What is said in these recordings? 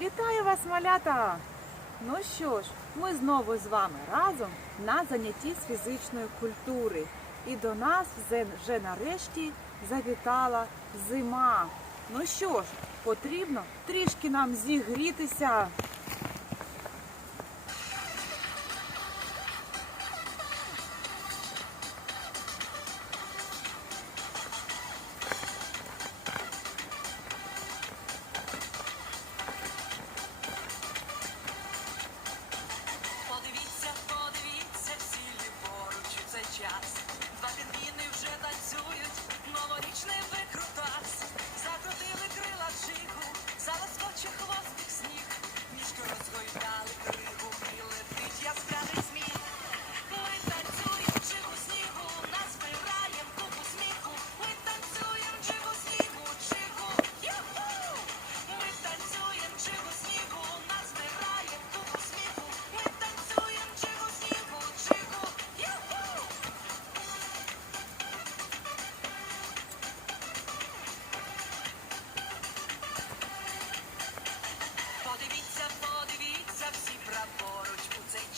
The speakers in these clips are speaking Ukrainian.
Вітаю вас, малята! Ну що ж, ми знову з вами разом на занятті з фізичної культури. І до нас вже, нарешті завітала зима. Ну що ж, потрібно трішки нам зігрітися.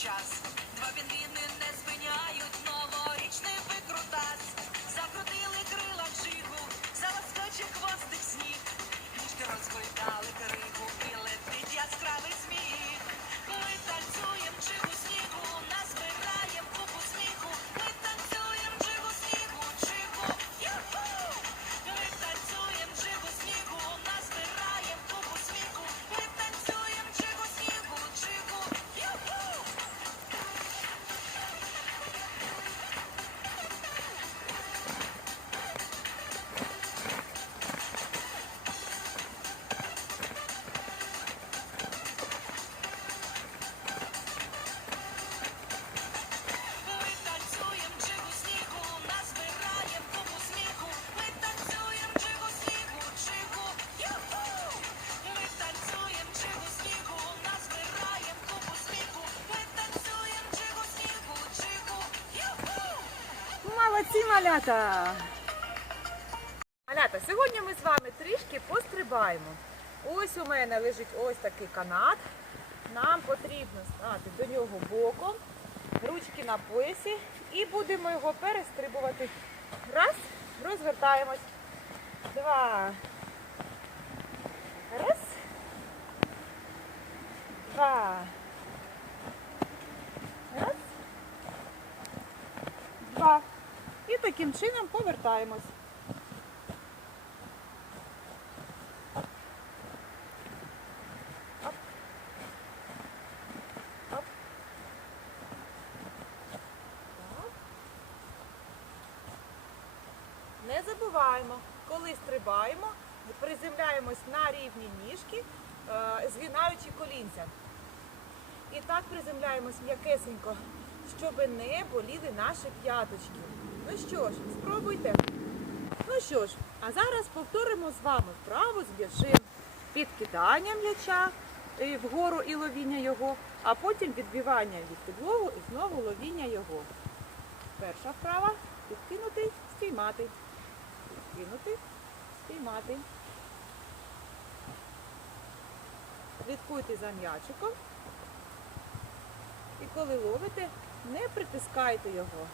Час. Два пінгвіни не спиняють новорічний викрутас. Закрутили крила джигу, заласкоче хвостик сніг. Ніжки розгойдали Молодці, малята! Малята, сьогодні ми з вами трішки пострибаємо. Ось у мене лежить ось такий канат. Нам потрібно стати до нього боком, ручки на поясі і будемо його перестрибувати. Раз, розвертаємось. Два. Раз. Два. Раз. Два. І таким чином повертаємось. Не забуваємо, коли стрибаємо, приземляємось на рівні ніжки, е, згинаючи колінця. І так приземляємось м'якесенько, щоб не боліли наші п'яточки. Ну що ж, спробуйте. Ну що ж, а зараз повторимо з вами вправу з м'ячем. Підкидання м'яча е, вгору і ловіння його, а потім відбивання від підлогу і знову ловіння його. Перша вправа підкинути, спіймати. Підкинути, спіймати. Слідкуйте за м'ячиком. І коли ловите, не притискайте його.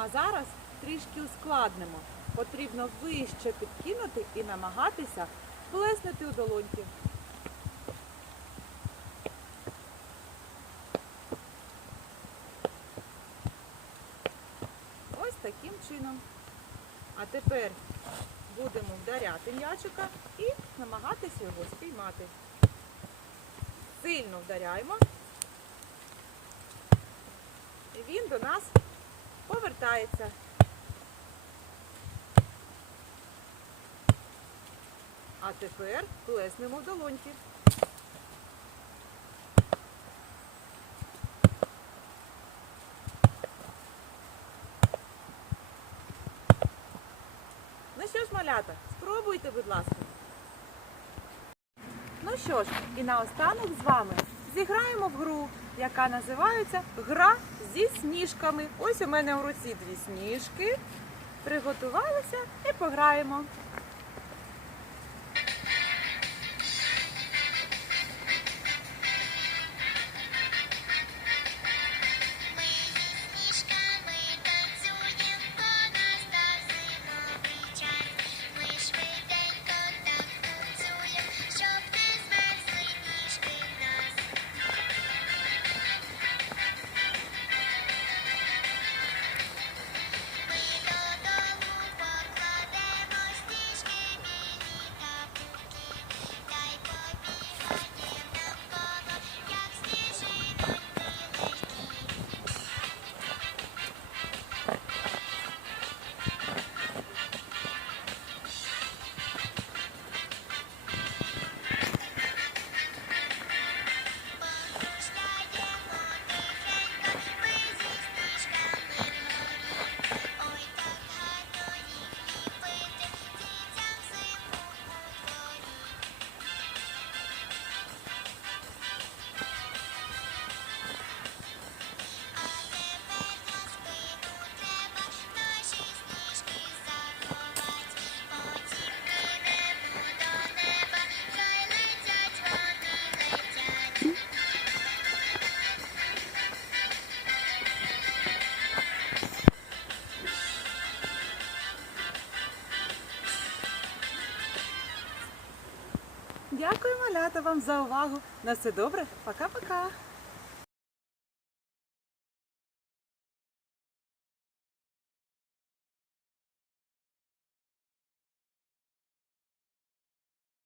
А зараз трішки ускладнимо. Потрібно вище підкинути і намагатися плеснути у долоньки. Ось таким чином. А тепер будемо вдаряти м'ячика і намагатися його спіймати. Сильно вдаряємо. І він до нас повертається. А тепер плеснемо в долоньки. Ну що ж, малята, спробуйте, будь ласка. Ну що ж, і наостанок з вами зіграємо в гру, яка називається Гра зі сніжками. Ось у мене в руці дві сніжки. Приготувалися і пограємо. Дякую, малята, вам за увагу. На все добре. Пока-пока.